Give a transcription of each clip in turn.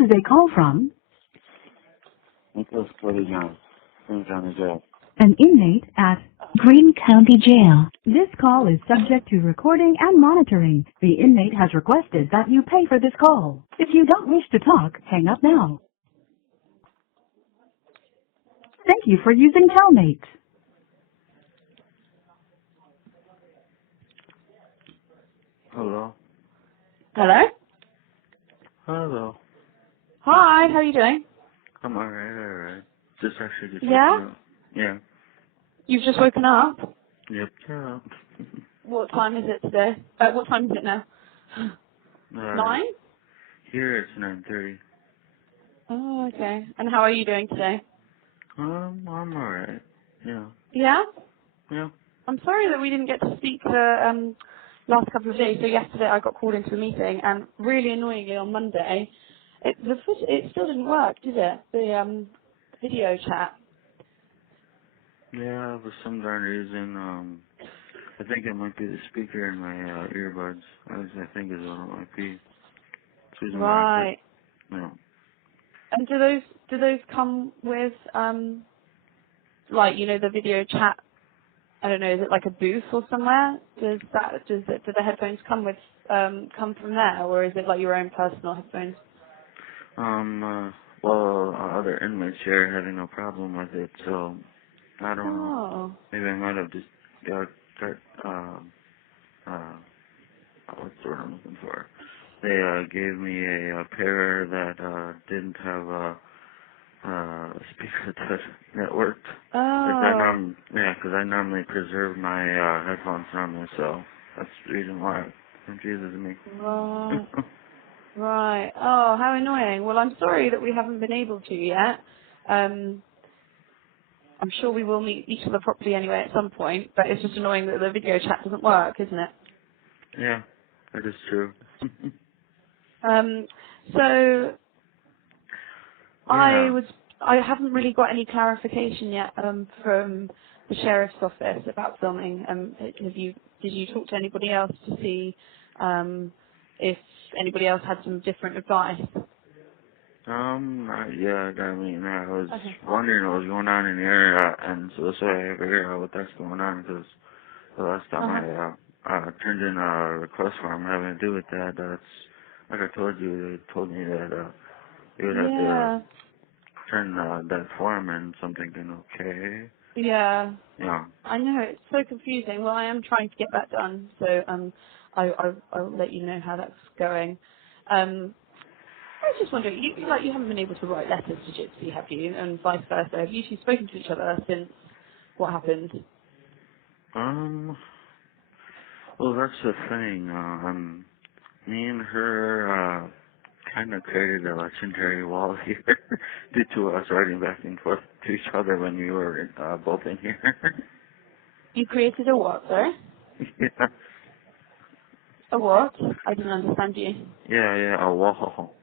is a call from Nicholas Cody Jones, Green County Jail. an inmate at Green County Jail. This call is subject to recording and monitoring. The inmate has requested that you pay for this call. If you don't wish to talk, hang up now. Thank you for using Telmate. Hello. Hello? Hello. Hi, how are you doing? I'm alright. Just actually just Yeah? waking up. Yeah. You've just woken up? Yep. Yeah. What time is it today? What time is it now? 9? Here it's 9:30. Oh, okay. And how are you doing today? I'm alright. Yeah. Yeah? Yeah. I'm sorry that we didn't get to speak the last couple of days. So yesterday I got called into a meeting and really annoyingly on Monday, it still didn't work, did it? The video chat. Yeah, for some darn reason, I think it might be the speaker in my earbuds. I think is what it might be. That's the reason why I could, Right. you know. And do those come with like, you know, the video chat? I don't know, is it like a booth or somewhere? Do the headphones come from there, or is it like your own personal headphones? Well, other inmates here having no problem with it, so I don't know. Oh. Maybe I might have just uh, what's the word I'm looking for? They gave me a pair that didn't have a speaker that worked. Oh. Because I normally preserve my headphones normally, so that's the reason why it confuses me. Right. Right. Oh, how annoying. Well, I'm sorry that we haven't been able to yet. I'm sure we will meet each other properly anyway at some point, but it's just annoying that the video chat doesn't work, isn't it? Yeah, that is true. Um, so Yeah. I haven't really got any clarification yet from the sheriff's office about filming. Did you talk to anybody else to see if anybody else had some different advice? Not yet. I mean, I was Okay. wondering what was going on in the area, and so that's why I figured out what that's going on, because the last time Uh-huh. I turned in a request form having to do with that, that's, like I told you, they told me that, you would have to Yeah. turn that form in, something okay. Yeah. Yeah. I know, it's so confusing. Well, I am trying to get that done, so I'll let you know how that's going. I was just wondering, you haven't been able to write letters to Gypsy, have you? And vice versa. Have you two spoken to each other since what happened? Well, that's the thing, me and her, kind of created a legendary wall here due to us writing back and forth to each other when we were both in here. You created a what, sir? Yeah. A what? I didn't understand you. Yeah, a wall.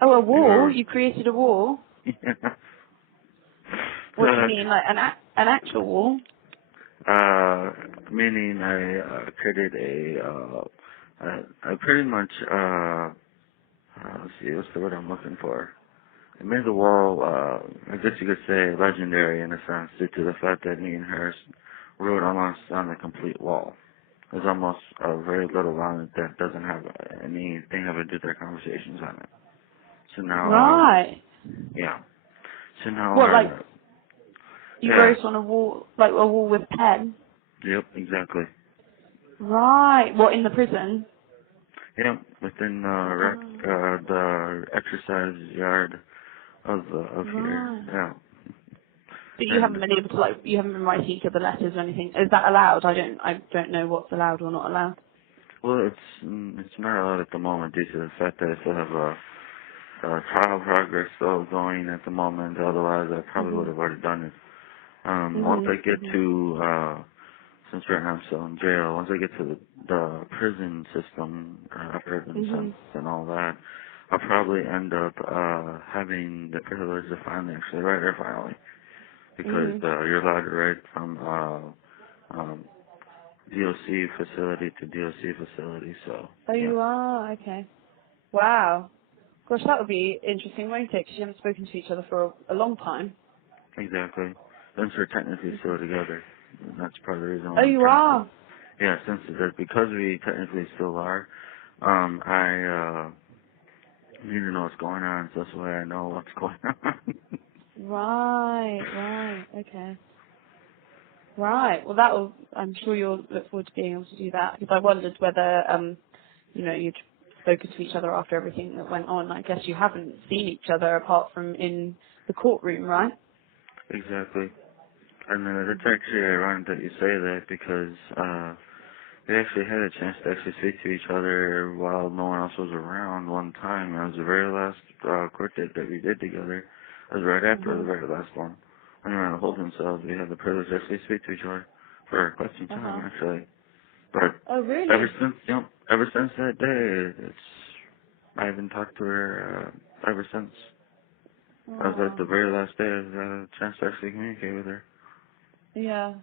Oh, a We wall? were, You created a wall? yeah. What do you mean, like an actual wall? Meaning I created I pretty much, let's see, what's the word I'm looking for? I made the wall, I guess you could say legendary in a sense due to the fact that me and her wrote almost on the complete wall. There's almost very little on it that doesn't have anything of to do with their conversations on it. So now, Right. yeah. So now What, like, you yeah, wrote on a wall, like a wall with pen? yep, exactly. Right. What, in the prison? Yep, within Oh. the exercise yard of here. Right. Yeah, But you and haven't been able to, like, you haven't been writing each other letters or anything. Is that allowed? I don't know what's allowed or not allowed. well, it's not allowed at the moment due to the fact that I still have trial progress still going at the moment. Otherwise, I probably would Mhm. have already done it. Once I Mhm. get Mhm. to since right now I'm still in jail, once I get to the prison system, after I've been Mhm. sentenced and all that, I'll probably end up having the privilege to finally actually write her finally. Because Mhm. you're allowed to write from DOC facility to DOC facility, so Oh, yeah. you are. Okay. Wow. Gosh, that would be interesting, won't it? Because you haven't spoken to each other for a long time. Exactly. Since we're technically still together. And that's part of the reason why Oh, I'm you trying are? to. Yeah, since that because we technically still are, I need to know what's going on, so that's why I know what's going on. Right, okay. Right, well I'm sure you'll look forward to being able to do that, because I wondered whether, you'd spoken to each other after everything that went on. I guess you haven't seen each other apart from in the courtroom, right? Exactly. And it's actually ironic that you say that because we actually had a chance to actually speak to each other while no one else was around one time. It was the very last court date that we did together. It was right after the very last one. When we were on the holding cells, we had the privilege to actually speak to each other for quite some time, actually. But Oh, really? ever since that day, I haven't talked to her ever since. That was like the very last day I had a chance to actually communicate with her. Yeah.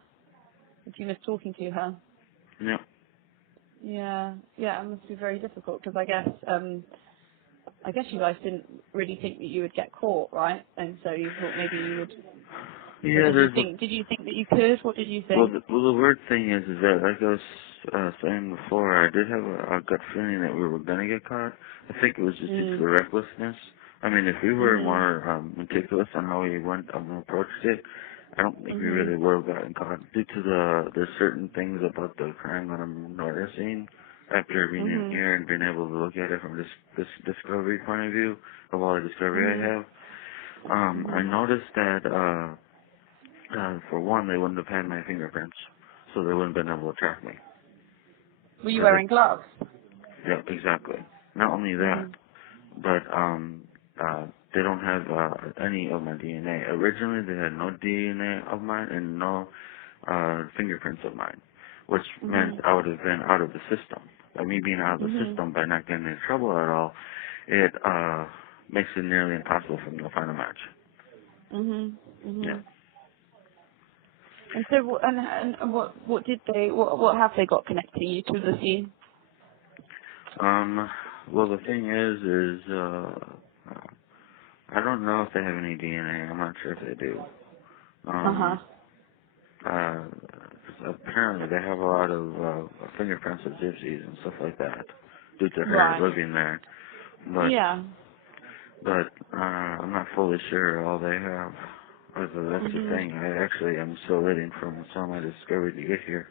Did you miss talking to her? Yeah. Yeah, it must be very difficult because I guess you guys didn't really think that you would get caught, right? And so you thought maybe you would. Yeah, Did you think that you could? What did you well, think? the weird thing is that, like I was saying before, I did have a gut feeling that we were going to get caught. I think it was just due to the recklessness. I mean, if we were more meticulous on how we approached it, I don't think we really would have gotten caught due to the certain things about the crime that I'm noticing after being in here and being able to look at it from this discovery point of view of all the discovery I have. I noticed that for one, they wouldn't have had my fingerprints, so they wouldn't have been able to track me. Were you wearing gloves? Yeah, exactly. Not only that, but they don't have any of my DNA. Originally, they had no DNA of mine and no fingerprints of mine, which meant I would have been out of the system. By me being out of the system, by not getting in trouble at all, it makes it nearly impossible for me to find a match. Yeah. And so, what have they got connecting you to the scene? Well, the thing is, I don't know if they have any DNA. I'm not sure if they do. Uh, apparently they have a lot of fingerprints of gypsies and stuff like that due to her living there. But I'm not fully sure all they have. That's the thing. I actually am still waiting for some of my discovery to get here.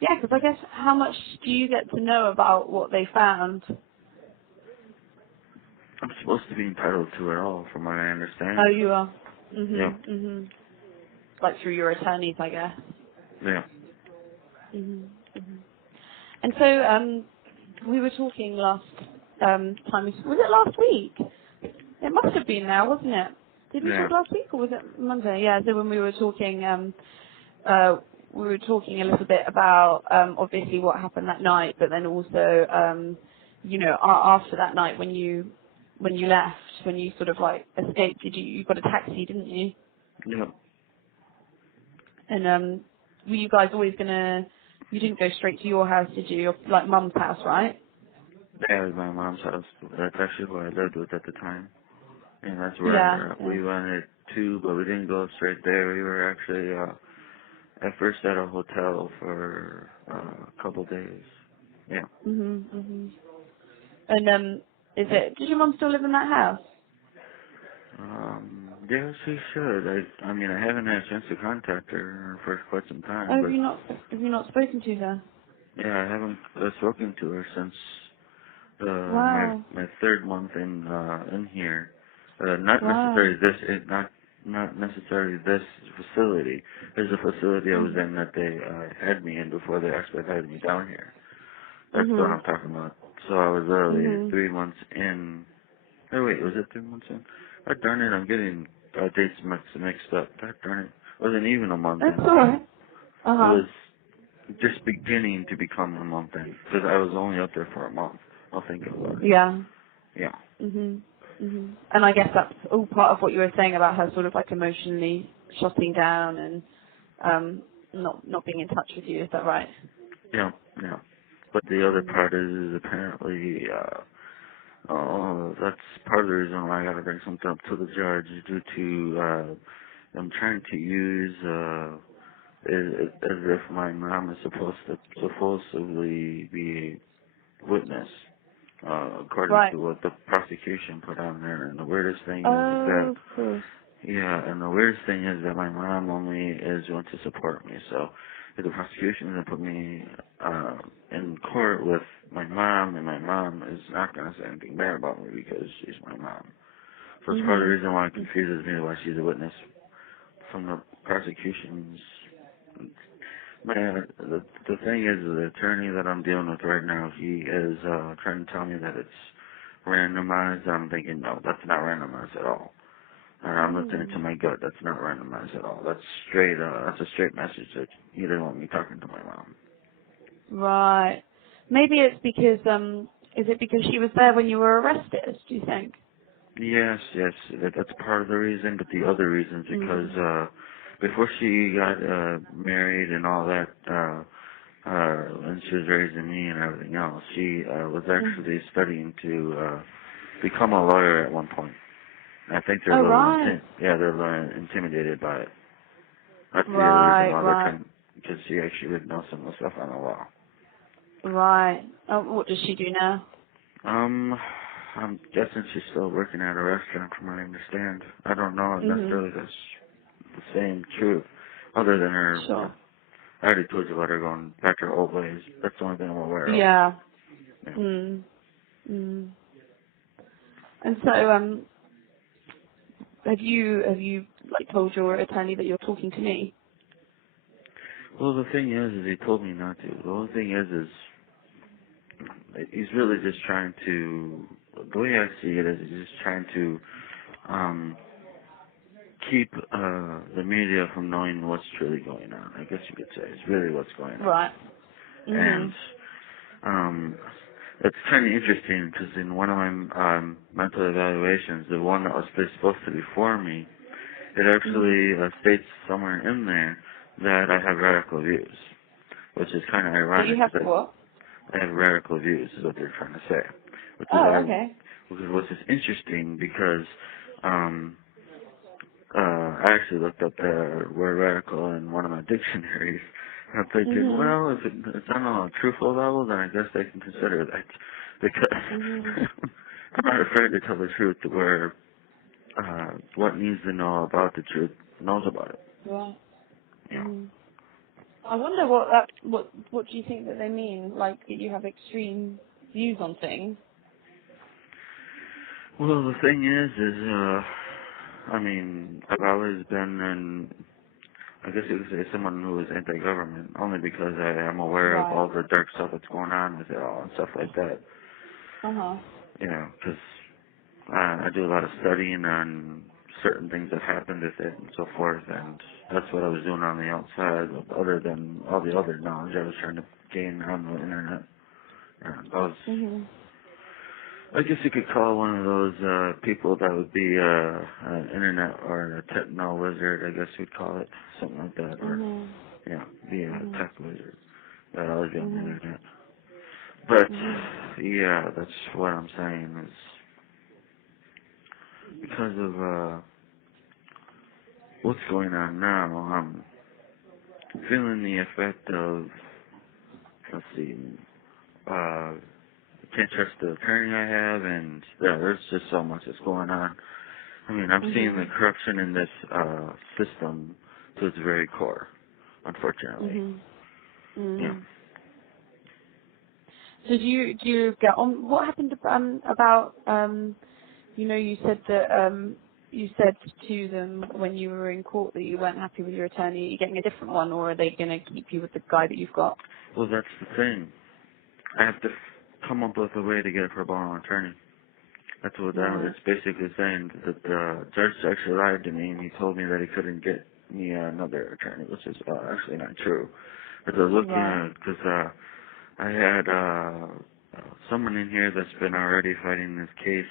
Yeah, because I guess how much do you get to know about what they found? I'm supposed to be entitled to it all, from what I understand. Oh, you are. Yeah. Like through your attorneys, I guess. Yeah. And so, we were talking last time. Was it last week? It must have been now, wasn't it? Did we Yeah. talk last week or was it Monday? Yeah. So when we were talking, we were talking a little bit about obviously what happened that night, but then also, after that night when you left, when you sort of like escaped, you got a taxi, didn't you? Yeah. And were you guys always you didn't go straight to your house, did you? Your like mum's house, right? Yeah, it was my mom's house. That's actually where I lived with at the time. And that's Yeah. where we wanted to, but we didn't go straight there. We were actually at first at a hotel for a couple days. Yeah. And does your mum still live in that house? Yeah, she should. I mean, I haven't had a chance to contact her for quite some time, Oh, but have you not spoken to her? yeah, I haven't spoken to her since Wow. my third month in here. Not Wow. necessarily not necessarily this facility. There's a facility I was in that they had me in before they expedited me down here. That's what I'm talking about. So I was literally 3 months in. Oh wait, was it 3 months in? God darn it, I'm getting dates mixed up. God darn it. It wasn't even a month That's in. alright. It was just beginning to become a month in. Because I was only up there for a month. I'll think about it. Yeah. Yeah. And I guess that's all part of what you were saying about her sort of like emotionally shutting down and not being in touch with you. Is that right? Yeah, yeah. But the other part is apparently that's part of the reason why I got to bring something up to the judge, due to I'm trying to use as if my mom is supposedly be a witness, according Right. to what the prosecution put on there. And the weirdest thing is Oh, that, of course. yeah, and the weirdest thing is that my mom only is going to support me. So if the prosecution is going to put me in court with my mom, and my mom is not going to say anything bad about me because she's my mom. So it's part of the reason why it confuses me why she's a witness from the prosecution's. Man, the thing is, the attorney that I'm dealing with right now, he is trying to tell me that it's randomized. I'm thinking, no, that's not randomized at all. And I'm listening to my gut. That's not randomized at all. That's straight. That's a straight message that he didn't want me talking to my mom. Right. Maybe it's because, is it because she was there when you were arrested, do you think? Yes, that's part of the reason. But the other reason is because before she got married and all that, and she was raising me and everything else, she was actually studying to become a lawyer at one point. I think they're Oh, a little right. they're a little intimidated by it. That's the other reason Right, why they're right, trying, because she actually would know some of the stuff on the law. right. Oh, what does she do now? I'm guessing she's still working at a restaurant from what I understand. I don't know if necessarily that's the same truth, other than her, Sure. I already told you about her going back to her old ways. That's the only thing I'm aware of. Yeah. Yeah. Mm. Mm. And so, have you like told your attorney that you're talking to me? Well, the thing is he told me not to. The only thing is he's really just trying to, the way I see it is he's just trying to, keep, the media from knowing what's truly going on. I guess you could say it's really what's going on. Right. And, Mhm. it's kind of interesting because in one of my, mental evaluations, the one that was supposed to be for me, it actually states somewhere in there that I have radical views, which is kind of That you ironic have because what? I have radical views is what they're trying to say, Oh, okay. which is interesting because I actually looked up the word radical in one of my dictionaries. And I'm thinking, Mhm. well, if it's on a truthful level, then I guess they can consider that because Mhm. I'm not afraid to tell the truth where what needs to know about the truth knows about it. Right. You know. Mhm. I wonder what do you think that they mean? Like that you have extreme views on things. Well, the thing is, I mean, I've always been I guess you could say someone who is anti-government, only because I am aware of Right. all the dark stuff that's going on with it all and stuff like that. Uh huh. You know, because I do a lot of studying on certain things that happened with it and so forth, and that's what I was doing on the outside, other than all the other knowledge I was trying to gain on the internet. And I was, Mhm. I guess you could call one of those people that would be an internet or a techno wizard, I guess you'd call it, something like that, or Mhm. yeah, be a Mhm. tech wizard that always be on the Mhm. internet. But Mhm. yeah, that's what I'm saying is because of what's going on now, I'm feeling the effect of, let's see, can't trust the attorney I have, and yeah, there's just so much that's going on. I mean, I'm seeing the Mhm. corruption in this system to its very core, unfortunately. Mhm. Yeah. Mhm. So do you get on? What happened about you know you said that you said to them when you were in court that you weren't happy with your attorney. Are you getting a different one, or are they going to keep you with the guy that you've got? Well, that's the thing. I have to come up with a way to get a pro bono attorney. That's what Right. it's basically saying, that the judge actually lied to me, and he told me that he couldn't get me another attorney, which is actually not true. But they're looking Right. at, because I had someone in here that's been already fighting this case.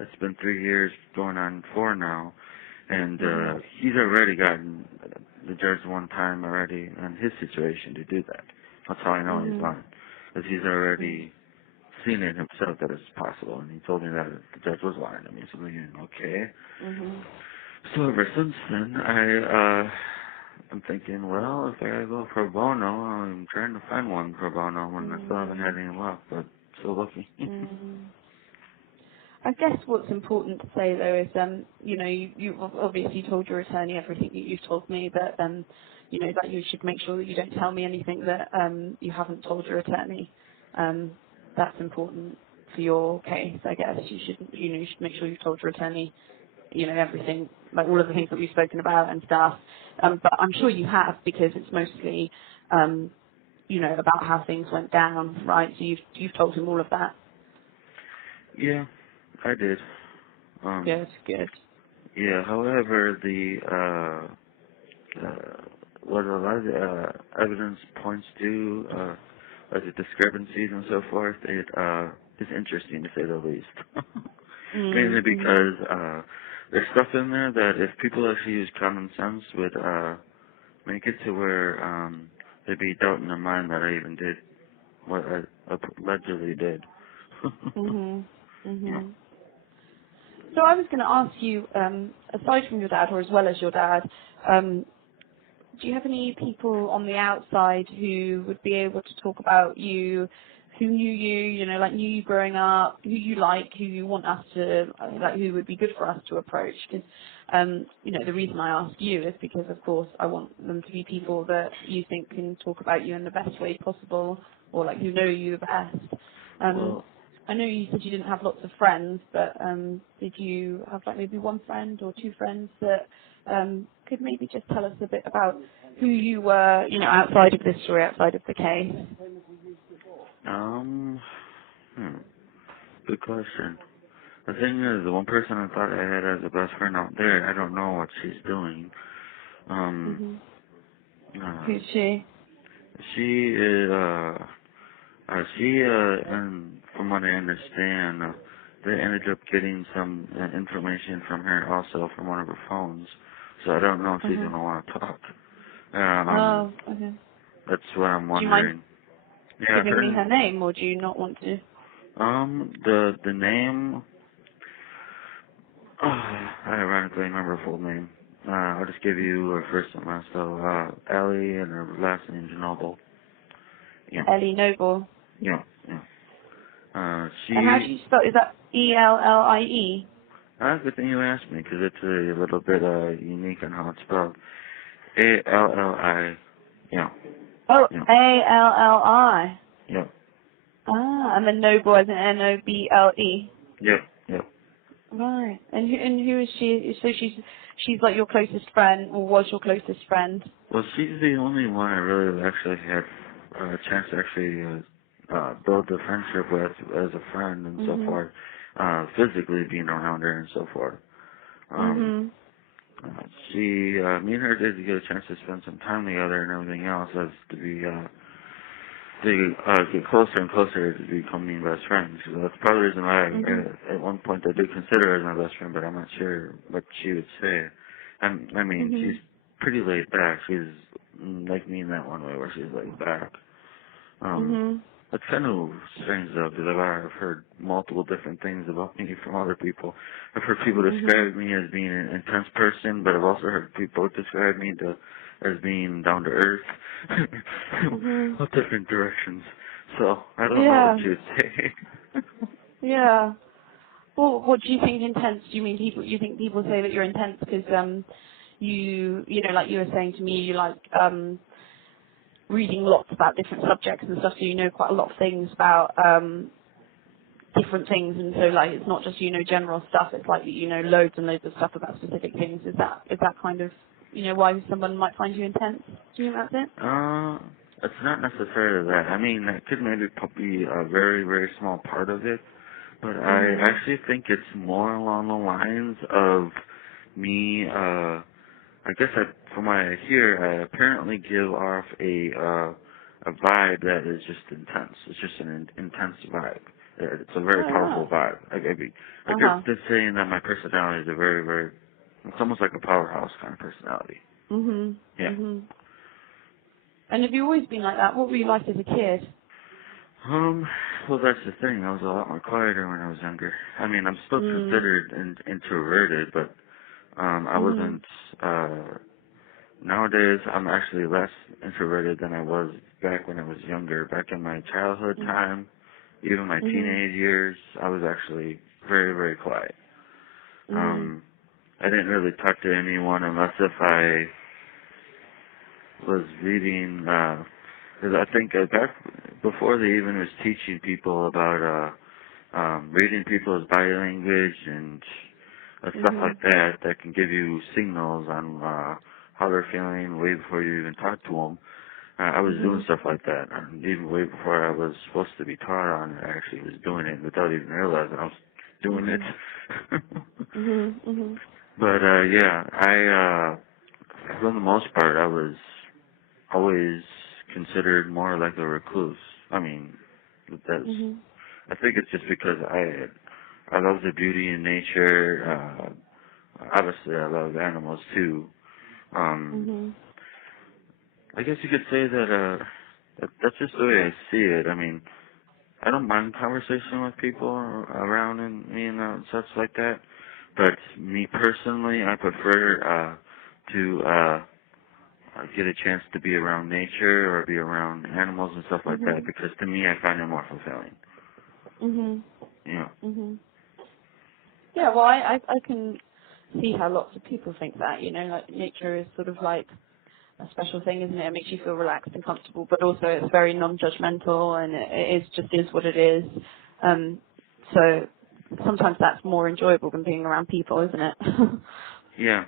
It's been 3 years, going on 4 now, and Mhm. he's already gotten the judge one time already on his situation to do that. That's how I know he's Mhm. lying, because he's already seen it himself that it's possible, and he told me that the judge was lying to me. So I'm thinking, okay. Mhm. So ever since then, I'm thinking, well, if I gotta go pro bono, I'm trying to find one pro bono when I still haven't had any luck, but so lucky. Mm. I guess what's important to say though is, you obviously told your attorney everything that you've told me, but that you should make sure that you don't tell me anything that you haven't told your attorney. That's important for your case, I guess. You should make sure you've told your attorney, everything, like all of the things that we've spoken about and stuff. But I'm sure you have, because it's mostly, about how things went down, right? So you've told him all of that. Yeah, I did. Good. Yeah, however, what a lot of evidence points to, like the discrepancies and so forth, it is interesting to say the least. Mainly because there's stuff in there that if people actually use common sense would make it to where there'd be doubt in their mind that I even did what I allegedly did. Mhm. Yeah. Mhm. So I was going to ask you, aside from your dad, or as well as your dad, do you have any people on the outside who would be able to talk about you, who knew you, like knew you growing up, who you like, who you want us to, like who would be good for us to approach? Because, the reason I ask you is because, of course, I want them to be people that you think can talk about you in the best way possible, or like who know you the best. Well, I know you said you didn't have lots of friends, but did you have like maybe one friend or two friends that could maybe just tell us a bit about who you were, outside of this story, outside of the case? um, good question. The thing is, the one person I thought I had as a best friend out there, I don't know what she's doing. Um, Mhm. uh, Who's she? she is, and from what I understand, they ended up getting some information from her also from one of her phones. So I don't know if she's Uh-huh. gonna want to talk. Oh, okay. That's what I'm Do you mind wondering. Yeah, giving me her name, or do you not want to? the name, I ironically remember her full name. I'll just give you her first and last. So, Ellie, and her last name's Noble. Yeah, Ellie Noble. yeah, yeah. And how do She, you spell? Is that Ellie? good thing you asked me, because it's a little bit, unique on how it's spelled. A-L-L-I, yeah, Oh, yeah, Alli. yeah, Ah, and then Noble as in Noble. yeah, yeah. Right. And who is she? So she's like your closest friend, or was your closest friend? Well, she's the only one I really actually had a chance to actually build a friendship with as a friend and so Mhm. forth, physically being around her and so forth. Um, Mhm. me and her did get a chance to spend some time together and everything else as to be, get closer and closer to becoming best friends. So that's probably the reason why Mhm. at one point I did consider her as my best friend, but I'm not sure what she would say. I mean, she's Mhm. pretty laid back. She's like me in that one way where she's laid back. Mhm. That's kind of strange though, because I've heard multiple different things about me from other people. I've heard people Mhm. describe me as being an intense person, but I've also heard people describe me as being down to earth. Mhm. All different directions. So I don't know what Yeah. you would say. Yeah. Well, what do you think intense? Do you mean people? You think people say that you're intense because like you were saying to me, you like reading lots about different subjects and stuff, so you know quite a lot of things about different things, and so like it's not just general stuff. It's like loads and loads of stuff about specific things. Is that kind of why someone might find you intense? Do you think that's it? It's not necessarily that. I mean, that could maybe be a very, very small part of it. But I Mhm. actually think it's more along the lines of me, I guess from what I hear, I apparently give off a vibe that is just intense. It's just an intense vibe. It's a very Oh powerful wow. vibe. Uh Like huh. they're saying that my personality is a very, very, it's almost like a powerhouse kind of personality. Mhm. Yeah. Mhm. And have you always been like that? What were you like as a kid? Um, Well, that's the thing. I was a lot more quieter when I was younger. I mean, I'm still considered introverted, but I wasn't. Nowadays, I'm actually less introverted than I was back when I was younger. Back in my childhood time, even my teenage years, I was actually very, very quiet. I didn't really talk to anyone unless if I was reading, because I think back before they even was teaching people about reading people's body language and stuff like that that can give you signals on how they're feeling way before you even talk to them. I was doing stuff like that, and even way before I was supposed to be taught on it. I actually was doing it without even realizing I was doing it. But yeah, for the most part, I was always considered more like a recluse. I mean, that's. I think it's just because I love the beauty in nature. Obviously, I love animals too. I guess you could say that that's just the way I see it. I mean, I don't mind conversation with people around me and such like that. But me personally, I prefer to get a chance to be around nature or be around animals and stuff like that, because to me, I find it more fulfilling. Yeah. Yeah, well, I can see how lots of people think that, you know, like nature is sort of like a special thing, isn't it? It makes you feel relaxed and comfortable, but also it's very non-judgmental, and it is what it is. So sometimes that's more enjoyable than being around people, isn't it? Yeah.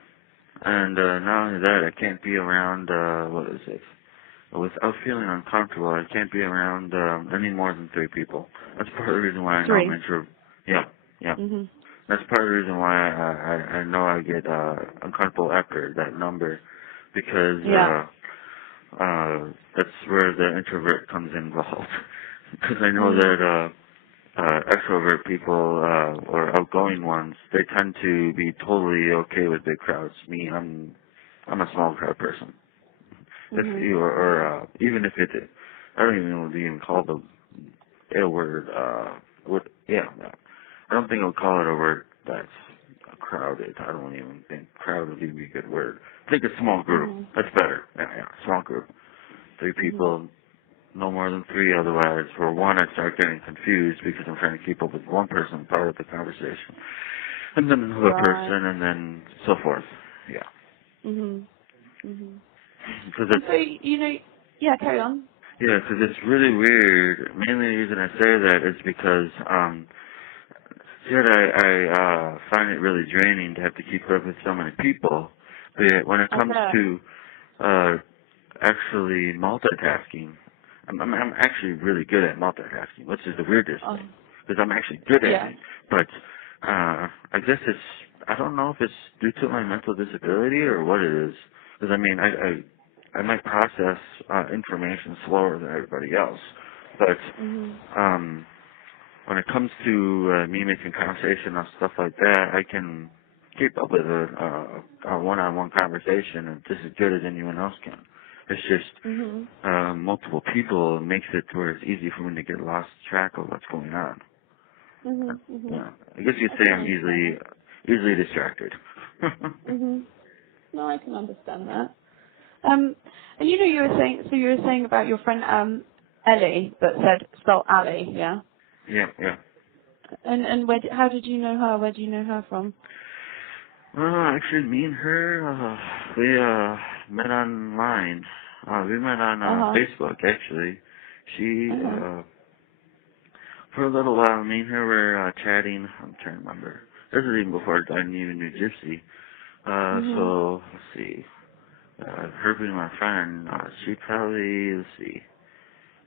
And not only that, I can't be around, what is it? Without feeling uncomfortable, I can't be around any more than 3 people. That's part of the reason why I know I'm introvert. Yeah, yeah. That's part of the reason why I know I get uncomfortable after that number, because that's where the introvert comes involved. Because I know that extrovert people or outgoing ones, they tend to be totally okay with big crowds. Me, I'm a small crowd person. If you or even if it, I don't even know what you even call the a word. I don't think I'll call it a word that's crowded. I don't even think crowded would be a good word. I think a small group. That's better. Yeah, small group. 3 people, no more than 3. Otherwise, for one, I start getting confused because I'm trying to keep up with one person part of the conversation, and then another person, and then so forth. Yeah. Because so, you know, yeah, carry on. yeah, because it's really weird. Mainly the reason I say that is because I find it really draining to have to keep up with so many people. But yet when it comes to actually multitasking, I'm actually really good at multitasking, which is the weirdest thing, because I'm actually good at it. But I guess I don't know if it's due to my mental disability or what it is. Because I mean, I might process information slower than everybody else, but when it comes to me making conversation and stuff like that, I can keep up with a one-on-one conversation just as good as anyone else can. It's just multiple people makes it to where it's easy for me to get lost track of what's going on. Yeah, I guess you'd say I'm easily distracted. No, I can understand that. And you know, you were saying about your friend Ellie, but spelled Ali, yeah. Yeah. And how did you know her? Where do you know her from? Actually, me and her, we met online. We met on Facebook, actually. She, for a little while, me and her were chatting. I'm trying to remember. This is even before I even knew Gypsy. So, let's see. Her being my friend, she probably, let's see.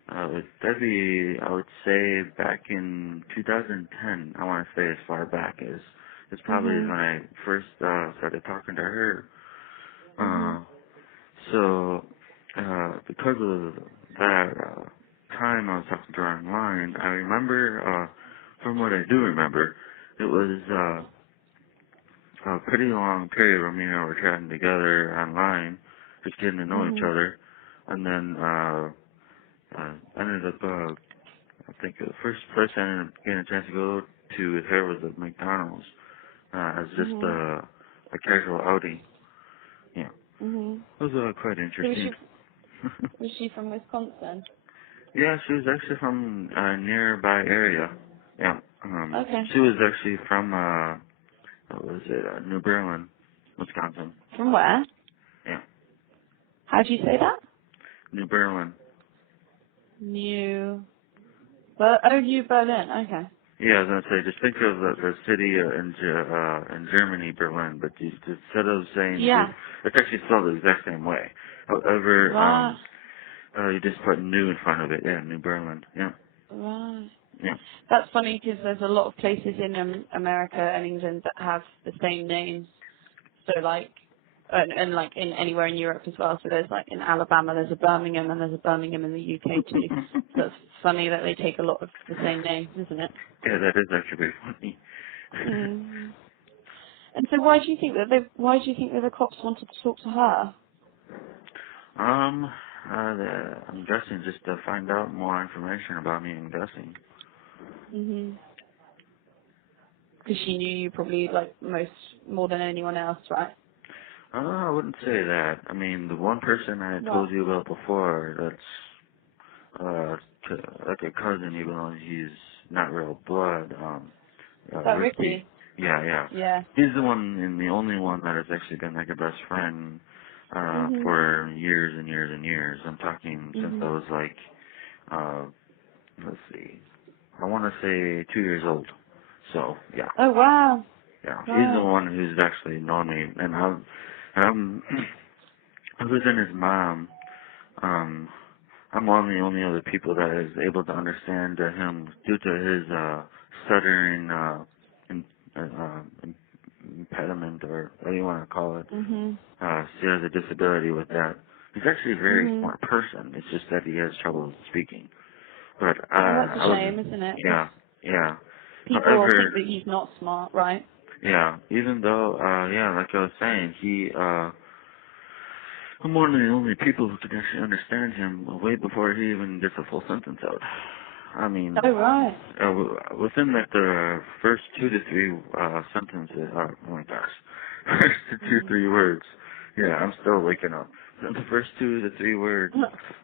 That'd be, I would say, back in 2010. I want to say as far back as it's probably when I first started talking to her. So, because of that time I was talking to her online, I remember, from what I do remember, it was a pretty long period where me and her were chatting together online, just getting to know each other, and then ended up I think the first place I ended up getting a chance to go to with her was at McDonald's as just a casual outing. Yeah, Mhm. it was quite So interesting. was she from Wisconsin? Yeah, she was actually from a nearby area. Yeah, Okay. she was actually from what was it? New Berlin, Wisconsin. From where? Yeah, How do you say that? New Berlin. New Berlin. Okay. Yeah, I was gonna say, just think of the city in Germany, Berlin, but instead of saying Yeah. it's actually spelled the exact same way. However, Right. you just put new in front of it. Yeah, New Berlin. Yeah, Right. yeah. That's funny because there's a lot of places in America and England that have the same names. So like, and like in anywhere in Europe as well. So there's like in Alabama, there's a Birmingham, and there's a Birmingham in the UK too. So it's funny that they take a lot of the same names, isn't it? Yeah, that is actually very funny. Mm. And so why do you think that the cops wanted to talk to her? I'm guessing just to find out more information about me. I'm guessing. Mhm. Because she knew you probably like more than anyone else, right? I wouldn't say that. I mean, the one person I had told What? you about before, like a cousin, even though he's not real blood. Is that Ricky. Ricky? Yeah, yeah. Yeah. He's the one and the only one that has actually been like a best friend Mhm. for years and years and years. I'm talking since I Mhm. was like, uh, let's see, I want to say 2 years old. So yeah, Oh wow. yeah. He's the Wow. one who's actually known me, and I'm other than his mom, um, I'm one of the only other people that is able to understand him due to his stuttering in, impediment, or what do you want to call it. Mhm. He has a disability with that. He's actually a very Mhm. smart person. It's just that he has trouble speaking. But Oh, that's a I was, shame, isn't it? 'Cause yeah, yeah. people will think However, that he's not smart, right? yeah, even though, yeah, like I was saying, I'm one of the only people who can actually understand him way before he even gets a full sentence out. I mean, Oh right. within like the first 2 to 3 sentences, oh my gosh, first two, Mhm. 3 words. Yeah, I'm still waking up. The first 2 to 3 words,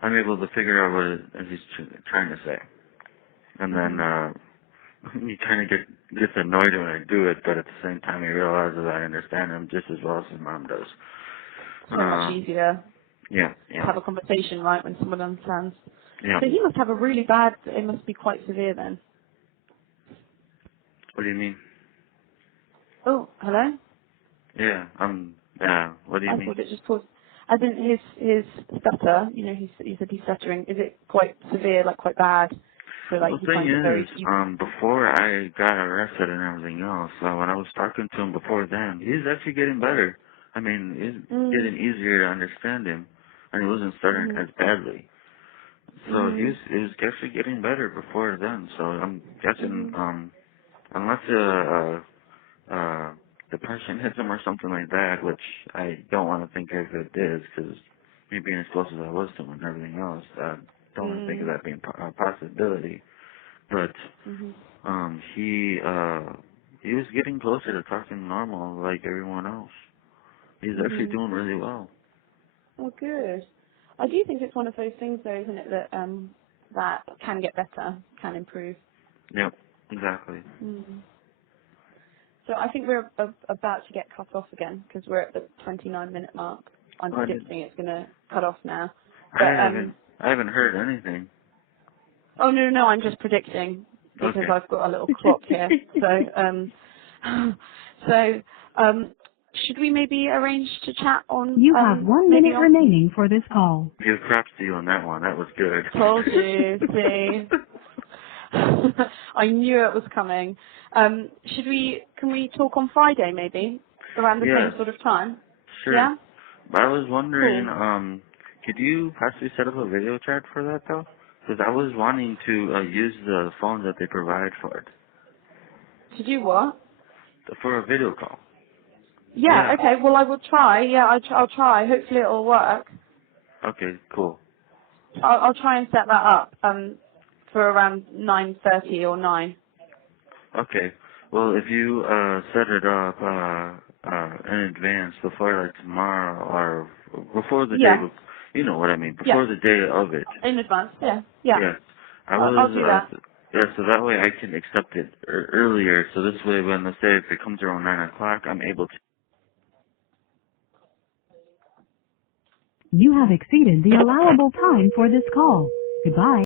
I'm able to figure out what he's trying to say, and then Mhm. he kind of gets annoyed when I do it, but at the same time he realizes I understand him just as well as his mom does. So much easier Yeah, to yeah, have a conversation, right, when someone understands. yeah. So he must have a really bad. It must be quite severe then. What do you mean? Oh, hello. Yeah, yeah, what do you I mean? thought it just paused. I think his stutter. You know, he said he's stuttering. Is it quite severe, like quite bad? So like Well, the he thing finds it is, very easy. before I got arrested and everything else, when I was talking to him before then, he's actually getting better. I mean, it's Mm. getting easier to understand him, and he wasn't stuttering Mhm. as badly. So Mhm. he was actually getting better before then. So I'm guessing, Mhm. unless depression hits him or something like that, which I don't want to think if it is, because me being as close as I was to him and everything else, I don't want to think of Mm. that being a possibility. But Mhm. he was getting closer to talking normal like everyone else. He's actually Mhm. doing really well. Oh, good. I do think it's one of those things, though, isn't it, that that can get better, can improve. Yep, exactly. Mm. So I think we're about to get cut off again because we're at the 29-minute mark. I'm I did, predicting it's going to cut off now. I But I haven't heard anything. oh no, I'm just predicting because Okay. I've got a little clock here. So so should we maybe arrange to chat on You have one maybe minute on remaining for this call. Give props to you on that one. That was good. told you, see. I knew it was coming. Can we talk on Friday maybe? Around the same Yes, sort of time? sure. Yeah? But I was wondering, Cool. could you possibly set up a video chat for that though? Because I was wanting to use the phone that they provide for it, To do what? for a video call. Yeah, Yeah. okay, well I will try. Yeah, I'll try. Hopefully it'll work. Okay, cool. I'll try and set that up. for around 9:30 or 9. Okay. Well, if you set it up in advance before like tomorrow or before the Yeah. day, you know what I mean, Yeah. before the day of it. In advance. Yeah. Yeah. Yes. I I'll was. do that. Yeah. So that way I can accept it earlier. So this way, when let's say if it comes around 9 o'clock, I'm able to. You have exceeded the allowable time for this call. Goodbye.